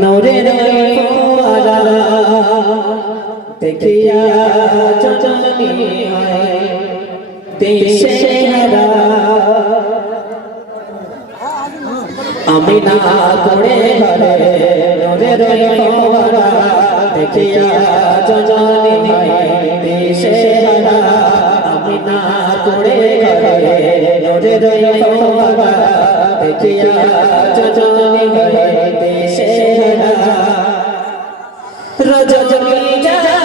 নৌরের ফোয়ারা, দেখিয়া জননী দেশে হারা। আমি না করে ঘরে নৌরের দেখিয়া আমি না করে রজনী যা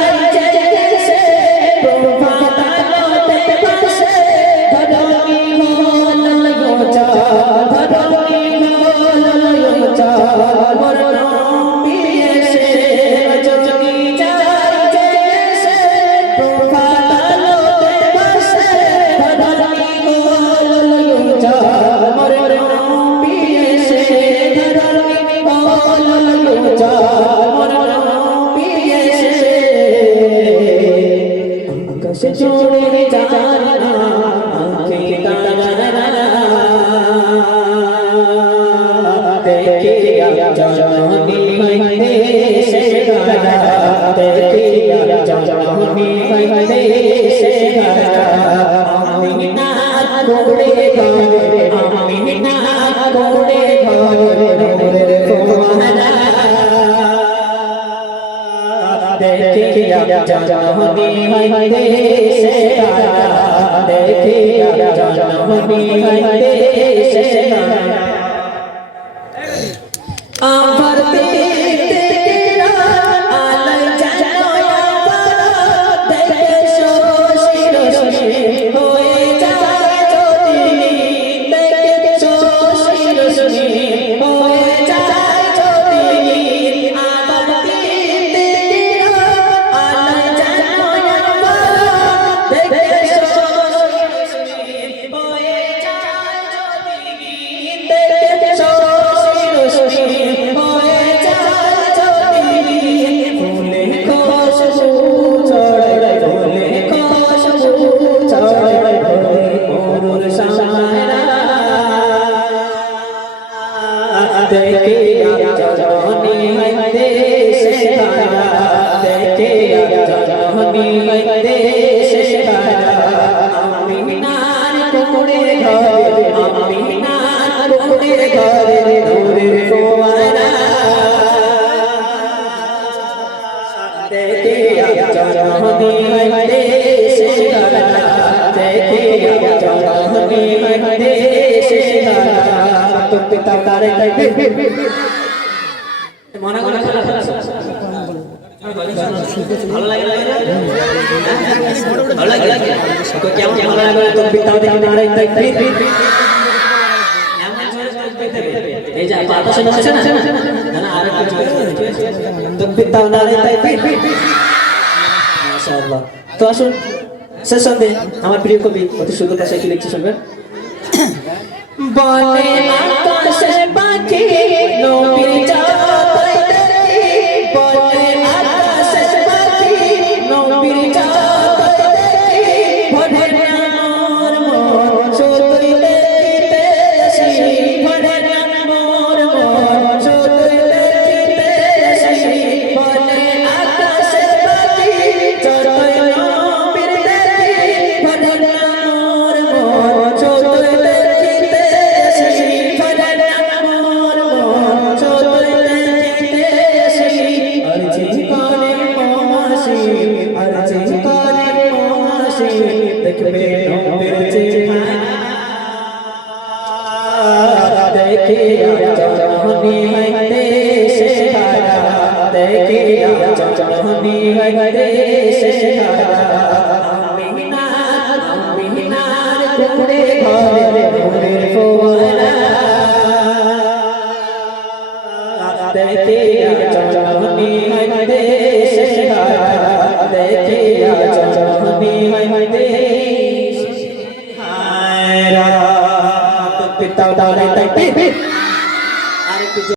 জনমদি হইতে সে তারা দেখি জনমদি হইতে ভালো লাগে ভালো লাগে কেমন ভালো লাগে। তোর পিতা তারে তাই তো আসুন শেষ সন্ধে আমার প্রিয় কবি অতি সুন্দর কাছে কি লিখছে শুনবেন বলে আকাশে পাখি নবী জননী গরেশে আমিনা আমিনার কোরে ঘরে ফুলের ফুলনা দেখে জননী গরেশে দেখে জননী গরেশে হায় রাত পিতা দালে তাই